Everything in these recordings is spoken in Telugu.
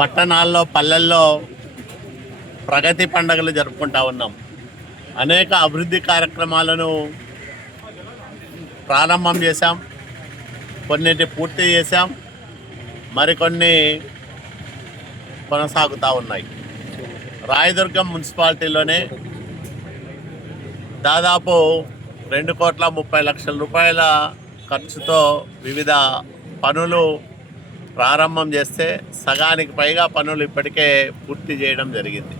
పట్టణాల్లో పల్లెల్లో ప్రగతి పండుగలు జరుపుకుంటా ఉన్నాం. అనేక అభివృద్ధి కార్యక్రమాలను ప్రారంభం చేశాం. కొన్నిటి పూర్తి చేశాం. మరికొన్ని కొనసాగుతూ ఉన్నాయి. రాయదుర్గం మున్సిపాలిటీలోనే దాదాపు రెండు కోట్ల ముప్పై లక్షల రూపాయల ఖర్చుతో వివిధ పనులు ప్రారంభం చేస్తే సగానికి పైగా పనులు ఇప్పటికే పూర్తి చేయడం జరిగింది.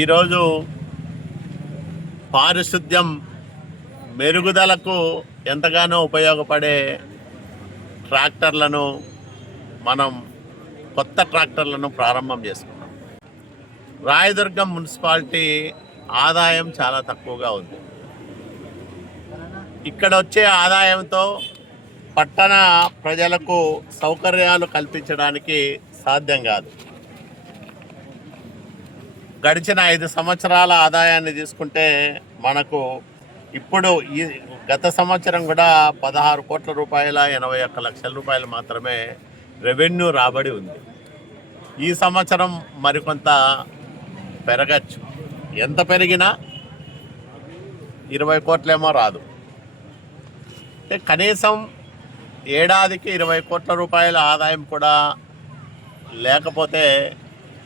ఈరోజు పారిశుద్ధ్యం మెరుగుదలకు ఎంతగానో ఉపయోగపడే ట్రాక్టర్లను మనం కొత్త ట్రాక్టర్లను ప్రారంభం చేసుకున్నాం. రాయదుర్గం మున్సిపాలిటీ ఆదాయం చాలా తక్కువగా ఉంది. ఇక్కడ వచ్చే ఆదాయంతో పట్టణ ప్రజలకు సౌకర్యాలు కల్పించడానికి సాధ్యం కాదు. గడిచిన ఐదు సంవత్సరాల ఆదాయాన్ని తీసుకుంటే మనకు ఇప్పుడు ఈ గత సంవత్సరం కూడా పదహారు కోట్ల రూపాయల ఎనభై ఒక్క లక్షల రూపాయలు మాత్రమే రెవెన్యూ రాబడి ఉంది. ఈ సంవత్సరం మరికొంత పెరగచ్చు. ఎంత పెరిగినా ఇరవై కోట్లేమో రాదు. అంటే కనీసం ఏడాదికి ఇరవై కోట్ల రూపాయల ఆదాయం కూడా లేకపోతే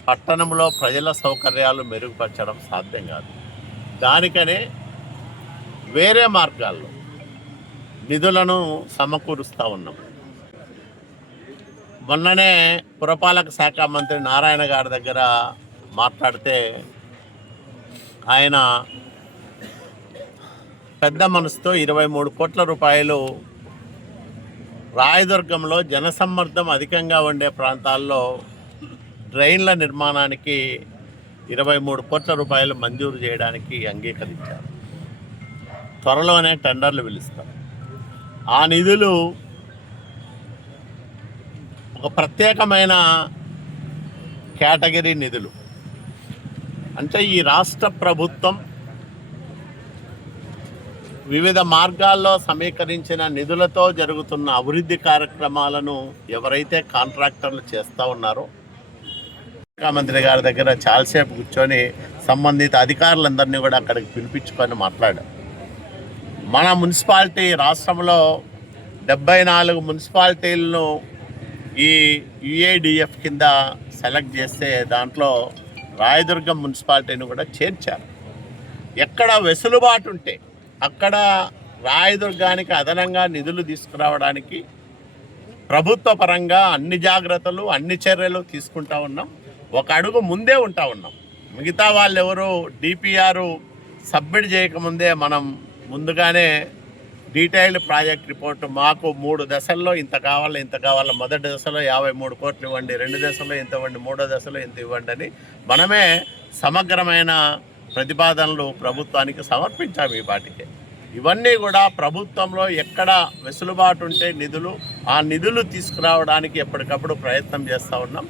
పట్టణంలో ప్రజల సౌకర్యాలు మెరుగుపరచడం సాధ్యం కాదు. దానికనే వేరే మార్గాల్లో నిధులను సమకూరుస్తూ ఉన్నాం. మొన్ననే పురపాలక శాఖ మంత్రి నారాయణ గారి దగ్గర మాట్లాడితే ఆయన పెద్ద మనసుతో ఇరవై మూడు కోట్ల రూపాయలు రాయదుర్గంలో జనసమ్మర్దం అధికంగా ఉండే ప్రాంతాల్లో డ్రైన్ల నిర్మాణానికి ఇరవై మూడు కోట్ల రూపాయలు మంజూరు చేయడానికి అంగీకరించారు. త్వరలోనే టెండర్లు పిలుస్తారు. ఆ నిధులు ఒక ప్రత్యేకమైన కేటగిరీ నిధులు. అంటే ఈ రాష్ట్ర ప్రభుత్వం వివిధ మార్గాల్లో సమీకరించిన నిధులతో జరుగుతున్న అభివృద్ధి కార్యక్రమాలను ఎవరైతే కాంట్రాక్టర్లు చేస్తూ ఉన్నారో శాఖ మంత్రి గారి దగ్గర చాలాసేపు కూర్చొని సంబంధిత అధికారులందరినీ కూడా అక్కడికి పిలిపించుకొని మాట్లాడారు మన మున్సిపాలిటీ రాష్ట్రంలో డెబ్బై నాలుగు మున్సిపాలిటీలను ఈ యుఏడిఎఫ్ కింద సెలెక్ట్ చేస్తే దాంట్లో రాయదుర్గం మున్సిపాలిటీని కూడా చేర్చారు. ఎక్కడ వెసులుబాటు ఉంటే అక్కడ రాయదుర్గానికి అదనంగా నిధులు తీసుకురావడానికి ప్రభుత్వ పరంగా అన్ని జాగ్రత్తలు అన్ని చర్యలు తీసుకుంటా ఉన్నాం. ఒక అడుగు ముందే ఉంటా ఉన్నాం. మిగతా వాళ్ళు ఎవరు డిపిఆర్ సబ్మిట్ చేయకముందే మనం ముందుగానే డీటెయిల్డ్ ప్రాజెక్ట్ రిపోర్ట్ మాకు మూడు దశల్లో ఇంత కావాలి ఇంత కావాలి మొదటి దశలో యాభై మూడు కోట్లు ఇవ్వండి రెండు దశలో ఇంత ఇవ్వండి మూడో దశలో ఇంత ఇవ్వండి అని మనమే సమగ్రమైన ప్రతిపాదనలు ప్రభుత్వానికి సమర్పించాము ఈ పాటికి. ఇవన్నీ కూడా ప్రభుత్వంలో ఎక్కడ వెసులుబాటు ఉంటే నిధులు ఆ నిధులు తీసుకురావడానికి ఎప్పటికప్పుడు ప్రయత్నం చేస్తూ ఉన్నాం.